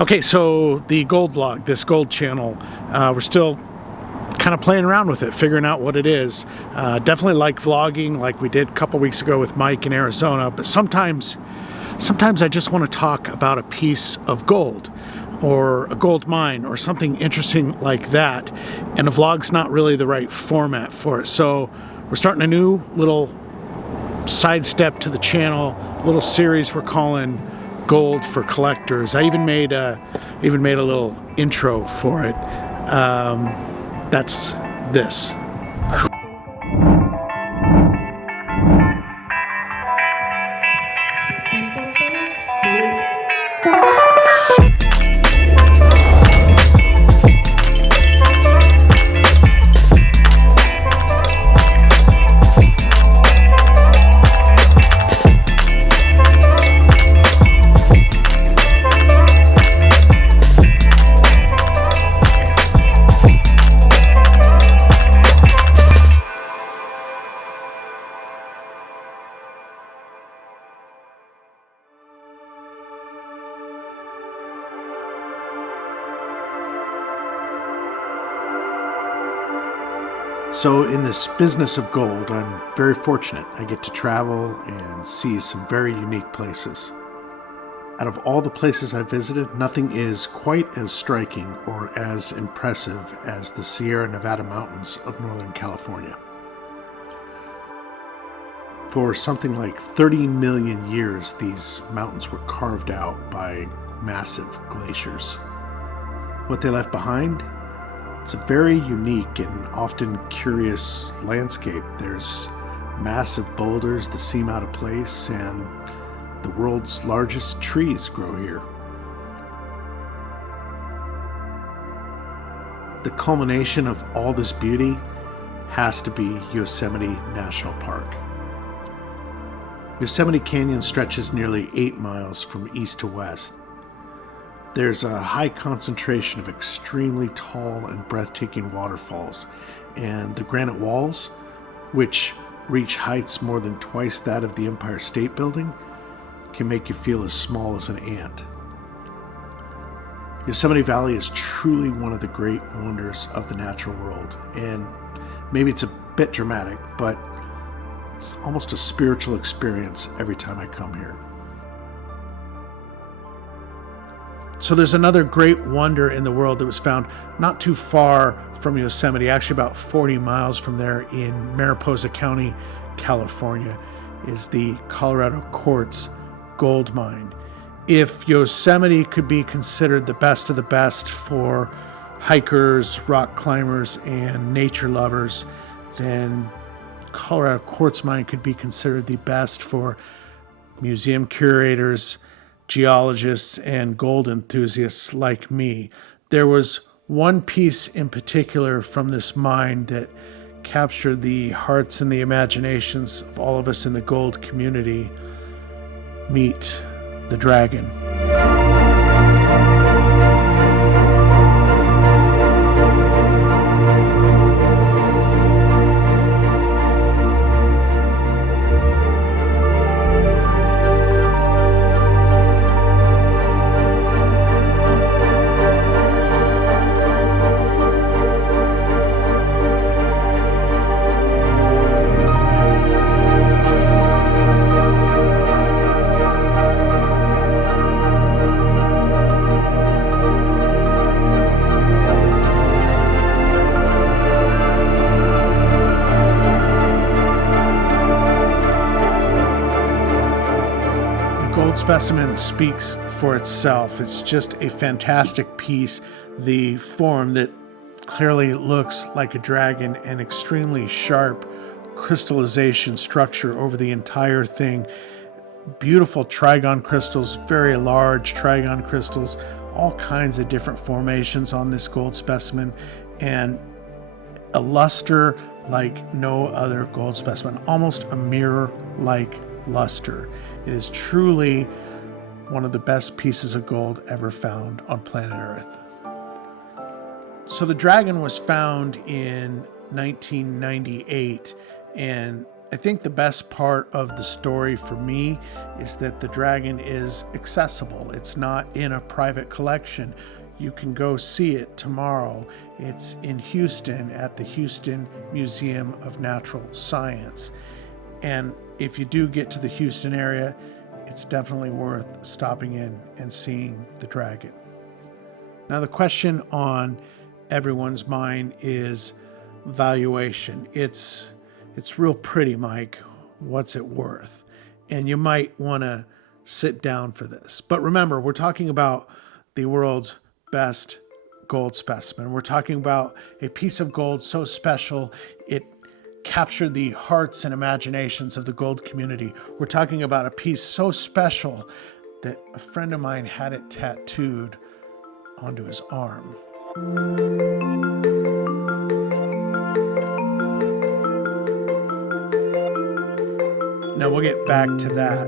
Okay, so the gold vlog, this gold channel, we're still kind of playing around with it, figuring out what it is. Definitely like vlogging like we did a couple weeks ago with Mike in Arizona, but sometimes I just want to talk about a piece of gold or a gold mine or something interesting like that, and a vlog's not really the right format for it. So we're starting a new little sidestep to the channel, a little series we're calling Gold for Collectors. I even made a little intro for it. That's this. So in this business of gold, I'm very fortunate. I get to travel and see some very unique places. Out of all the places I've visited, nothing is quite as striking or as impressive as the Sierra Nevada mountains of Northern California. For something like 30 million years, these mountains were carved out by massive glaciers. What they left behind? It's a very unique and often curious landscape. There's massive boulders that seem out of place, and the world's largest trees grow here. The culmination of all this beauty has to be Yosemite National Park. Yosemite Canyon stretches nearly 8 miles from east to west. There's a high concentration of extremely tall and breathtaking waterfalls, and the granite walls, which reach heights more than twice that of the Empire State Building, can make you feel as small as an ant. Yosemite Valley is truly one of the great wonders of the natural world, and maybe it's a bit dramatic, but it's almost a spiritual experience every time I come here. So there's another great wonder in the world that was found not too far from Yosemite, actually about 40 miles from there in Mariposa County, California, is the Colorado Quartz Gold Mine. If Yosemite could be considered the best of the best for hikers, rock climbers, and nature lovers, then Colorado Quartz Mine could be considered the best for museum curators, geologists, and gold enthusiasts like me. There was one piece in particular from this mine that captured the hearts and the imaginations of all of us in the gold community. Meet the dragon. Specimen speaks for itself. It's just a fantastic piece. The form that clearly looks like a dragon, and extremely sharp crystallization structure over the entire thing. Beautiful trigon crystals, very large trigon crystals, all kinds of different formations on this gold specimen, and a luster like no other gold specimen, almost a mirror-like luster. It is truly one of the best pieces of gold ever found on planet Earth. So the dragon was found in 1998, and I think the best part of the story for me is that the dragon is accessible. It's not in a private collection. You can go see it tomorrow. It's in Houston at the Houston Museum of Natural Science. And if you do get to the Houston area, it's definitely worth stopping in and seeing the dragon. Now, the question on everyone's mind is valuation. It's real pretty, Mike. What's it worth? And you might want to sit down for this. But remember, we're talking about the world's best gold specimen. We're talking about a piece of gold so special it captured the hearts and imaginations of the gold community. We're talking about a piece so special that a friend of mine had it tattooed onto his arm. Now, we'll get back to that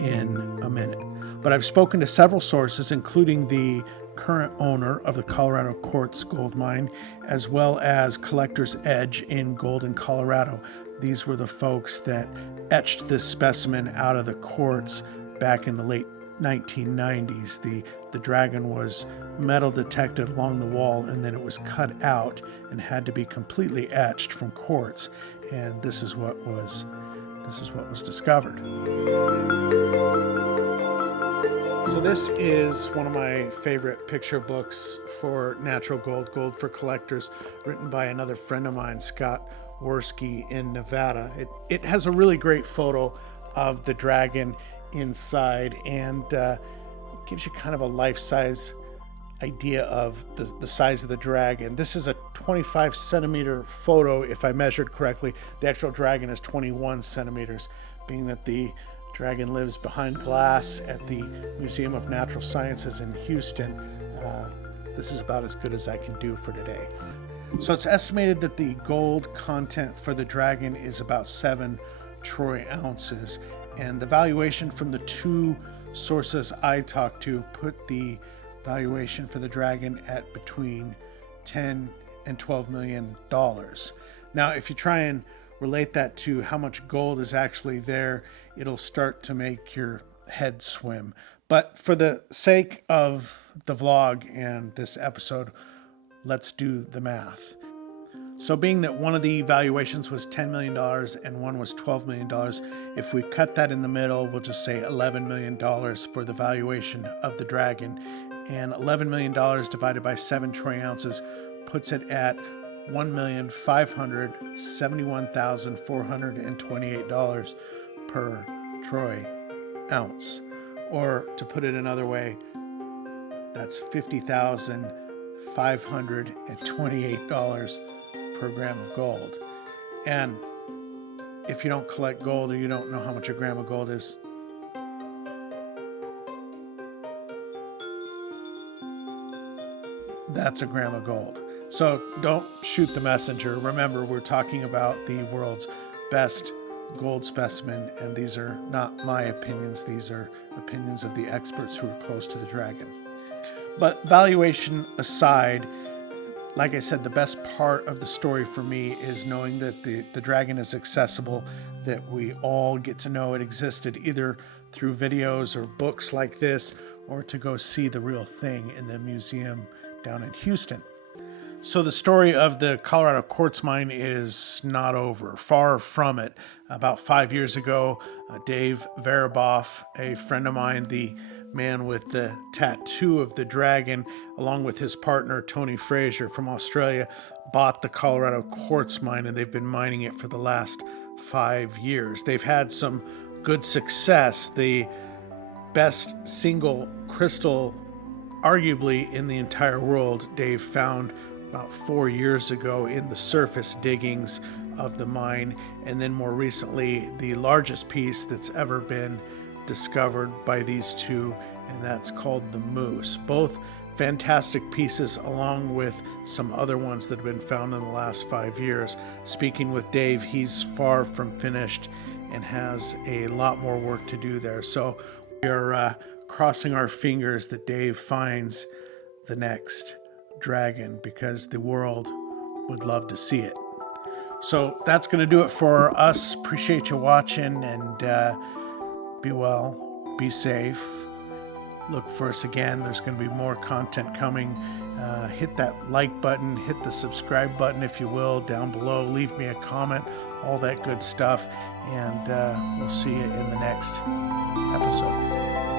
in a minute. But I've spoken to several sources, including the current owner of the Colorado Quartz Gold Mine, as well as Collector's Edge in Golden, Colorado. These were the folks that etched this specimen out of the quartz back in the late 1990s. The dragon was metal detected along the wall, and then it was cut out and had to be completely etched from quartz. And this is what was discovered. So this is one of my favorite picture books for natural gold, Gold for Collectors, written by another friend of mine, Scott Worski in Nevada. It has a really great photo of the dragon inside, and gives you kind of a life-size idea of the size of the dragon. This is a 25 centimeter photo, if I measured correctly. The actual dragon is 21 centimeters, being that the dragon lives behind glass at the Museum of Natural Sciences in Houston. This is about as good as I can do for today. So it's estimated that the gold content for the dragon is about 7 troy ounces, and the valuation from the two sources I talked to put the valuation for the dragon at between $10 and $12 million. Now, if you try and relate that to how much gold is actually there, it'll start to make your head swim. But for the sake of the vlog and this episode, let's do the math. So being that one of the valuations was $10 million and one was $12 million, if we cut that in the middle, we'll just say $11 million for the valuation of the dragon. And $11 million divided by 7 troy ounces puts it at $1,571,428 per troy ounce. Or to put it another way, that's $50,528 per gram of gold. And if you don't collect gold, or you don't know how much a gram of gold is, that's a gram of gold. So don't shoot the messenger. Remember, we're talking about the world's best gold specimen, and these are not my opinions. These are opinions of the experts who are close to the dragon. But valuation aside, like I said, the best part of the story for me is knowing that the dragon is accessible, that we all get to know it existed either through videos or books like this, or to go see the real thing in the museum down in Houston. So the story of the Colorado Quartz Mine is not over. Far from it. About 5 years ago, Dave Verboff, a friend of mine, the man with the tattoo of the dragon, along with his partner Tony Fraser from Australia, bought the Colorado Quartz Mine, and they've been mining it for the last 5 years. They've had some good success. The best single crystal, arguably in the entire world, Dave found about 4 years ago in the surface diggings of the mine, and then more recently the largest piece that's ever been discovered by these two, and that's called the Moose. Both fantastic pieces, along with some other ones that have been found in the last 5 years. Speaking with Dave, he's far from finished and has a lot more work to do there. So we're crossing our fingers that Dave finds the next dragon, because the world would love to see it. So that's going to do it for us. Appreciate you watching, and be well, be safe. Look for us again. There's going to be more content coming. Hit that like button, hit the subscribe button if you will, down below. Leave me a comment, all that good stuff. And we'll see you in the next episode.